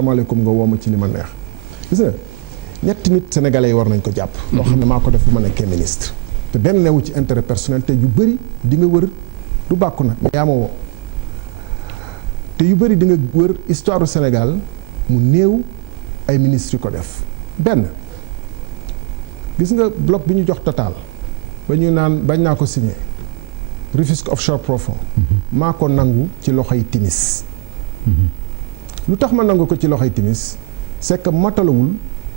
asalaamaaleykum nga woo ma ci li ma neex gis nga ñetti nit sénégalais yi war nañ ko jàpp. loo xam ne maa ko def bu ma nekkee ministre. te benn newu ci intérêt personnel te yu bëri di nga wër du bàkku nag yaa ma woo te yu bëri di nga wër histoire du Sénégal mu néew ay ministres yu ko def. benn gis nga bloc bi ñu jox Total ba ñu naan bañ naa ko signé Rufisque offshore profond. maa ko nangu ci loxoy Timis. lu tax ma nangu ko ci loxoy Timis c'est que matalawul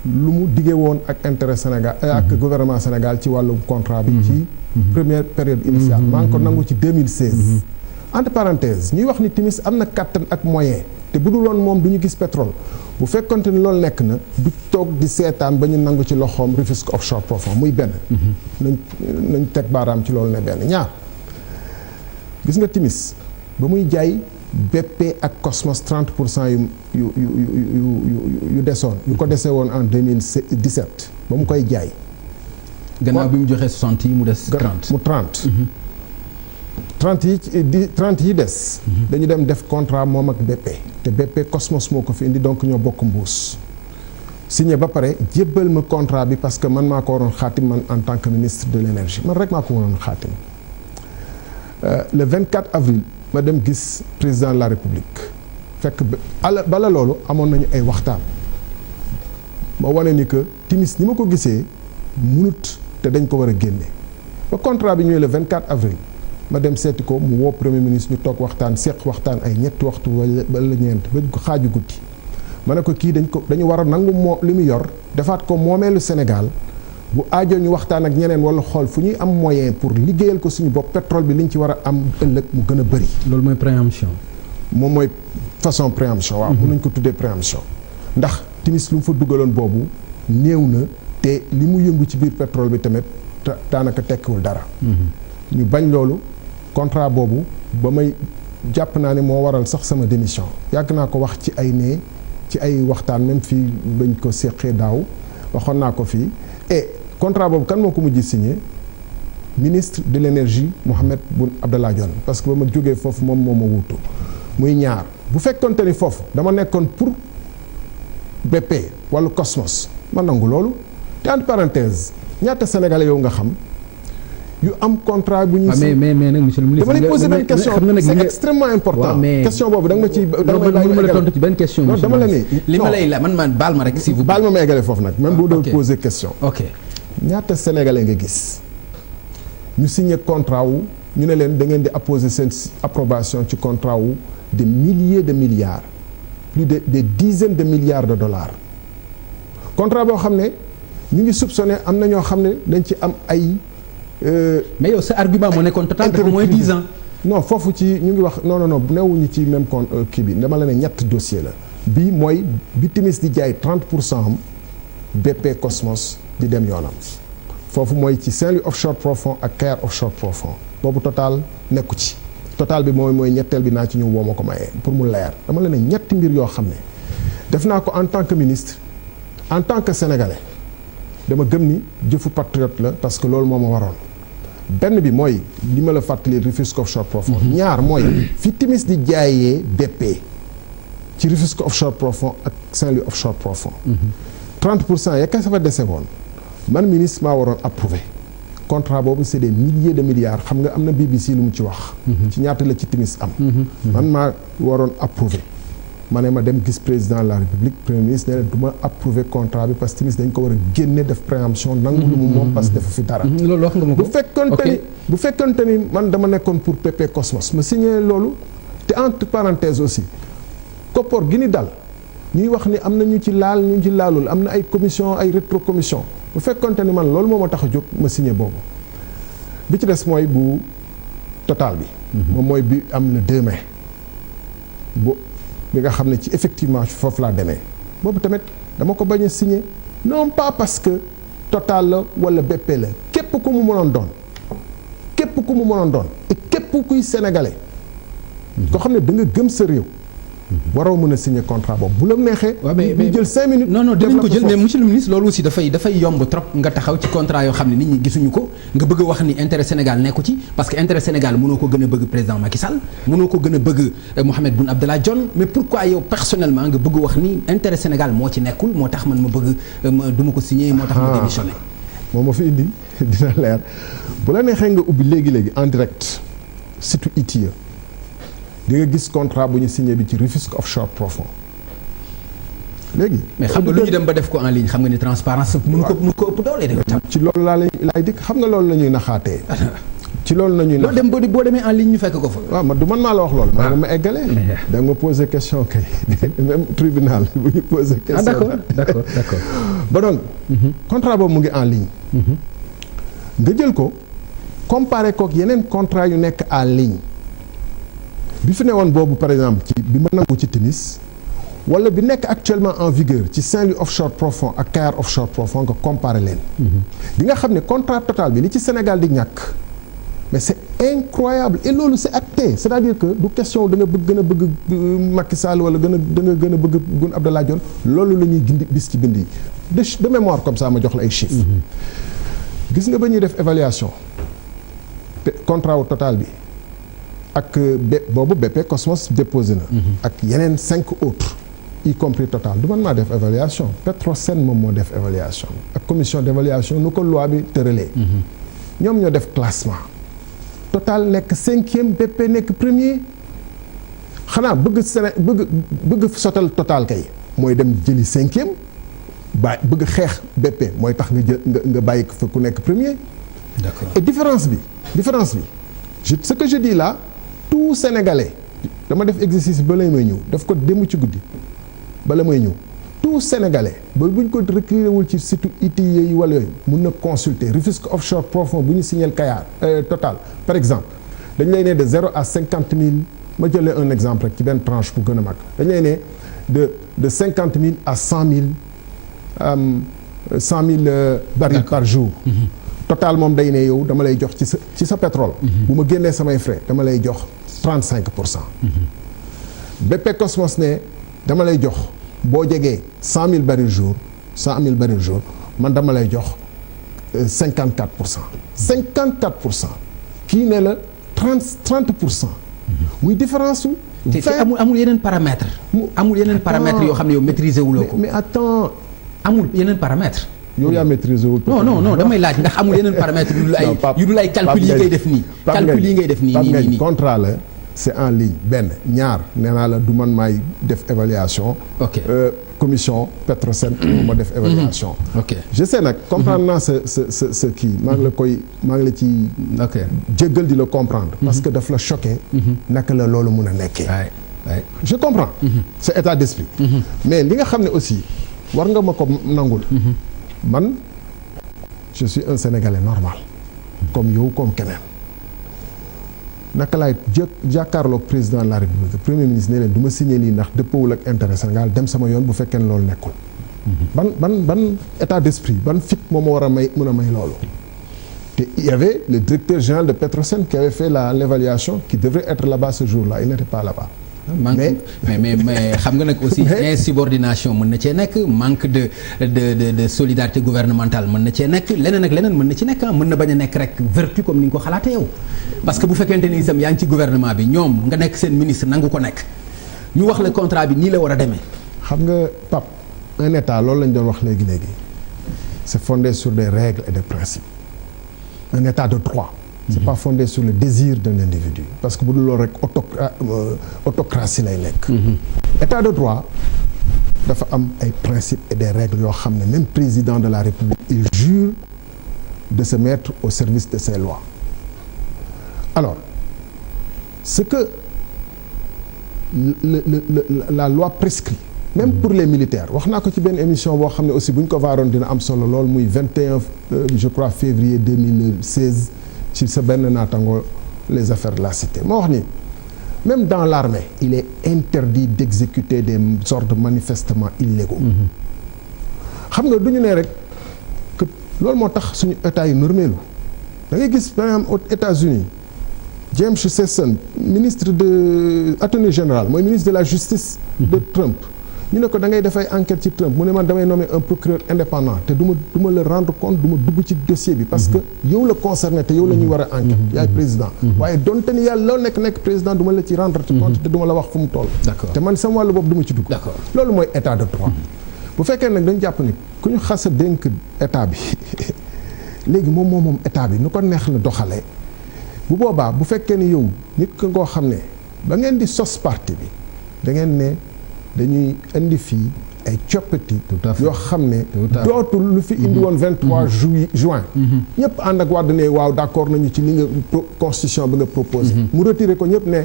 lu mu diggee woon ak intérêt Sénégal ak gouvernement Sénégal ci wàllu contrat bi ci première période initiale maa ngi ko nangu ci 2016 entre parenthèses ñuy wax ni Timis am na kàttan ak moyen te bu dul woon moom du ñu gis pétrole bu fekkonte ni loolu nekk na du toog di seetaan ba ñu nangu ci loxoom Rufisque offshore profond muy benn nañ teg baaraam ci loolu ne benn ñaar gis nga Timis ba muy jaay BP ak Cosmos 30% yu desoon yu ko desee woon en 2017 ba mu koy jaay. gannaaw bi mu joxee 60 yi mu des 30 mu 30. 30 yi des. dañu dem def contrat moom ak BP. te BP Cosmos moo ko fi indi donc ñoo bokk mbuus. signé ba pare jébbal ma contrat bi parce que man maa ko waroon xaatim man en tant que ministre de l'énergie man rek maa ko waroon xaatim le 24 avril. ma dem gis président de la république fekk bala loolu amoon nañu ay waxtaan ma wane ni que Timis ni ma ko gisee munut te dañ ko war a génne ba contrat bi ñëwee le 24 avril ma dem seeti ko mu woo premier ministre ñu toog waxtaan seq waxtaan ay ñetti waxtu wala ñeent ba xaaju guddi ma ne ko kii dañu war a nangu moo li mu yor defaat ko moomeelu Sénégal bu aajoo ñu waxtaan ak ñeneen wala xool fu ñuy am moyen pour liggéeyal ko suñu bopp pétrole bi liñ ci war a am ëllëg mu gën a bëri. loolu mooy préemption. moom mooy façon préemption. waaw mën nañ ko tuddee préemption. ndax Timis lu mu fa dugaloon boobu néew na te li mu yëngu ci biir pétrole bi tamit daanaka tekkiwul dara. ñu bañ loolu contrat boobu ba may jàpp naa ne moo waral sax sama démission yàgg naa ko wax ci ay waxtaan même fii bañ ko séqee daaw waxoon naa ko fii contrat boobu kan moo ko mujj signé ministre de l'énergie Mohamed Boun Abdallah Dionne parce que ba ma jógee foofu moom moo ma wuutu muy ñaar bu fekkonte ni foofu dama nekkoon pour BP wala Cosmos ma nangu loolu te entre parenthèse ñaata sénégalais yow nga xam yu am contrat bu ñuy mais nag monsieur le ministre dama lay poser benn question c'est extrêmement important question boobu da nga ma ci da nga ma la tontu ci benn question non dama la ne li ma lay la man baal ma rek si vous baal ma eggale foofu nag même bu doon poser question ok ñaata sénégalais nga gis ñu signé contrat wu ñu ne leen da ngeen di apposer seen approbation ci contrat wu des milliers de milliards plus de des dizaines de milliards de dollars contrat boo xam ne ñu ngi soupçonné am na ñoo xam ne dañ ci am ay mais yow sa argument moo nekkoon Total dafa moins 10 ans. non foofu ci ñu ngi wax non newuñu ci même con kii bi dama la ne ñett dossier la bii mooy bi Timis di jaay 30% am BP Cosmos di dem yoonam foofu mooy ci Saint-Louis offshore profond ak Kayar offshore profond boobu Total nekku ci Total bi mooy ñetteel bi naa ci ñëw woo ma ko mayee pour mu leer dama la ne ñetti mbir yoo xam ne def naa ko en tant que ministre en tant que sénégalais dama gëm ni jëfu patriote la parce que loolu moo ma waroon benn bi mooy li ma la fàttali Rufisque offshore profond ñaar mooy fi Timis di jaayee BP ci Rufisque offshore profond ak Saint-Louis offshore profond 30% ya ka sa fa dese woon man ministre maa waroon approuvé contrat boobu c'est des milliers de milliards xam nga am na BBC lu mu ci wax ci ñaata la ci Timis am man maa waroon approuvé ma ne ma dem gis président de la République premier ministre ne leen du ma approuvé contrat bi parce que Timis dañ ko war a génne def préemption nangu lu mu moom parce que dafa fi dara loolu wax nga ma ko bu fekkonte ni man dama nekkoon pour PP Cosmos ma signé loolu te entre parenthèses aussi koppoor gi ni dal ñuy wax ni am na ñu ci laal ñu ci laalul am na ay commission ay rétro commission bu fekkonte ni man loolu moo ma tax a jóg ma signé boobu bi ci des mooy bu Total bi moom mooy bi am le 2 mai bi nga xam ne ci effectivement foofu laa demee boobu tamit dama ko bañ a signé non pas parce que Total la wala BP la képp ku mu mënoon doon et képp kuy sénégalais koo xam ne da nga gëm sa réew waroo mën a signer contrat boobu bu la neexee. waaw mais ñu jël 5 minutes. non dinañ ko jël mais monsieur le ministre loolu aussi dafay yomb trop nga taxaw ci contrat yoo xam ne nit ñi gisuñu ko nga bëgg a wax ni intérêt Sénégal nekku ci parce que intérêt Sénégal mënoo ko gën a bëgg président Macky Sall mënoo ko gën a bëgg Mohamed Boun Abdallah Dionne mais pourquoi yow personnellement nga bëgg wax ni intérêt Sénégal moo ci nekkul moo tax man ma bëgg du ma ko signer moo tax ma démissionné. moom ma fi indi dina leer bu la neexee nga ubbi léegi en direct surtout ITIE di nga gis contrat bu ñu signé bi ci Rufisque Offshore Profond léegi. mais xam nga lu ñu dem ba def ko en ligne xam nga ni transparence mënu ko ëpp doole de. ci loolu laay dikk xam nga loolu la ñuy naxaatee. ci loolu la ñuy nax dem boo demee en ligne ñu fekk ko fa. waaw man du man maa la wax loolu. waaw ma eggalee. da nga ma posé question kay même tribunal bu ñu posé question. d'accord. ba donc. contrat boobu mu ngi en ligne. nga jël ko comparé kook yeneen contrat yu nekk en ligne. bi fi ne woon boobu par exemple ci bi ma nangu ci Timis wala bi nekk actuellement en vigueur ci Saint-Louis Offshore Profond ak Kayar Offshore Profond nga comparé leen. di nga xam ne contrat total bi li ci Sénégal di ñàkk mais c'est incroyable et loolu c'est acté c'est-à-dire que du question da nga gën a bëgg Macky Sall wala da nga gën a bëgg Boun Abdallah Dionne loolu la ñuy gindi bis ci bind yi de mémoire comme ça ma jox la ay chiffres. gis nga ba ñuy def évaluation contrat wu total bi. ak boobu BP Cosmos déposé na. ak yeneen 5 autres y compris Total du man maa def évaluation Petrosen moom moo def évaluation ak commission d'évaluation nu ko loi bi tëralee. ñoom ñoo def classement. Total nekk 5e BP nekk 1er xanaa bëgg sotal Total kay mooy dem jëli 5e bëgg xeex BP mooy tax nga jël nga bàyyi fa ku nekk 1er. D'accord. Et différence bi ce que je dis là. tout Sénégalais dama def exercice bala may ñëw daf ko dem ci guddi bala may ñëw tout Sénégalais ba buñ ko recruter wul ci site ITIE yi wala yooyu mun na consulter Rufisque Offshore Profond bu ñu signal Kayar Total par exemple dañ lay ne de 0 à 50 000 ma jëlee un exemple rek ci benn tranche bu gën a mag dañ lay ne de 50 000 à 100 000 barils par jour. Total moom day ne yow dama lay jox ci sa pétrole. bu ma génnee samay frais dama lay jox 35%. BP Cosmos ne dama lay jox boo jegee 100 000 barils jour man dama lay jox 54%. 54% kii ne la 30%. muy différence su. te amul yeneen paramètres. amul yeneen paramètres yoo xam ne yow maîtriser wuloo ko. mais attends. amul yeneen paramètres. yow yaa maîtriser wul. non damay laaj ndax amul yeneen paramètres yu dul ay calcul yi ngay def nii. calcul yi ngay def nii contrat la c'est en ligne benn ñaar nee naa la du man maay def évaluation. ok commission Petrosen moom ma def évaluation. ok je sais nag comprendre naa sa kii maa ngi la ci jéggal di la comprendre. parce que daf la choqué. naka la loolu mun a nekkee. je comprends. c'est état d'esprit. mais li nga xam ne aussi war nga ma ko nangul. man je suis un Sénégalais normal comme yow comme keneen naka laay jàkkaarloog président de la République premier ministre ne leen du ma signé lii ndax dëppawul ak intérêt Sénégal dem sama yoon bu fekkee ne loolu nekkul. ban état d'esprit ban fit moom war a may mun a may loolu. te il y avait le directeur général de Petrosen qui avait fait l'évaluation qui devrait être là-bas ce jour-là il n'était pas là-bas. mais xam nga nag aussi insubordination mën na cee nekk manque de solidarité gouvernementale mën na cee nekk leneen ak leneen mën na ci nekk mën na bañ a nekk rek vertu comme ni nga ko xalaatee yow parce que bu fekkente ni itam yaa ngi ci gouvernement bi ñoom nga nekk seen ministre nangu ko nekk ñu wax la contrat bi nii la war a demee. xam nga Pape un état loolu lañ doon wax léegi c'est fondé sur des règles et des principes un état de droit. c'est pas fondé sur le désir d'un individu parce que bu dul loolu rek autocratie lay nekk. état de droit dafa am ay principes et des règles yoo xam ne même président de la République il jure de se mettre au service de ces lois alors ce que la loi prescrit même pour les militaires wax naa ko ci benn émission boo xam ne aussi bu ñu ko vaaroon dina am solo lool muy 21 je crois février 2016 ci sa benn naatango les affaires de la cité moo wax ni même dans l'armée il est interdit d'exécuter des ordres manifestement illégaux xam nga du ñu ne rek que loolu moo tax suñu état yi normelu da ngay gis par exemple aux États-Unis James Sessions ministre de attorney général mooy ministre de la justice de Trump ñu ne ko da ngay def ay enquête ci Trump mu ne man damay nommer un procureur indépendant te du ma la rendre compte du ma dugg ci dossier bi parce que yow la concerné te yow la ñuy war a enquête yaay président waaye donte ni yàlla loolu nekk président du ma la ci rendre compte te du ma la wax fu mu toll te man sama wàllu bopp du ma ci dugg loolu mooy état de droit bu fekkee nag dañu jàpp ni ku ñu xas a dénk état bi léegi moom état bi nu ko neex la doxalee bu boobaa bu fekkee ni yow nit ko ngoo xam ne ba ngeen di sos parti bi da ngeen ne dañuy indi fii ay coppati yoo xam ne dootul lu fi indi woon 23 juin ñëpp ànd ak Wade ne waaw d'accord nañu ci li nga constitution bi nga proposé mu retiré ko ñëpp ne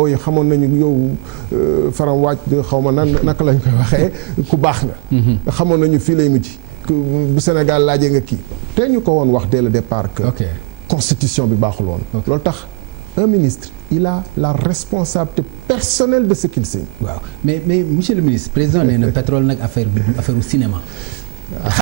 oui xamoon nañu yow faram wàcc xaw ma naka lañ koy waxee ku baax nga xamoon nañu fii lay mujj bu Sénégal laajee nga kii te ñu ko woon wax dès le départ que constitution bi baaxul woon loolu tax un ministre il a la responsabilité personnelle de ce qu'il signe. waaw mais monsieur le ministre président nee na pétrole nag affaire u cinéma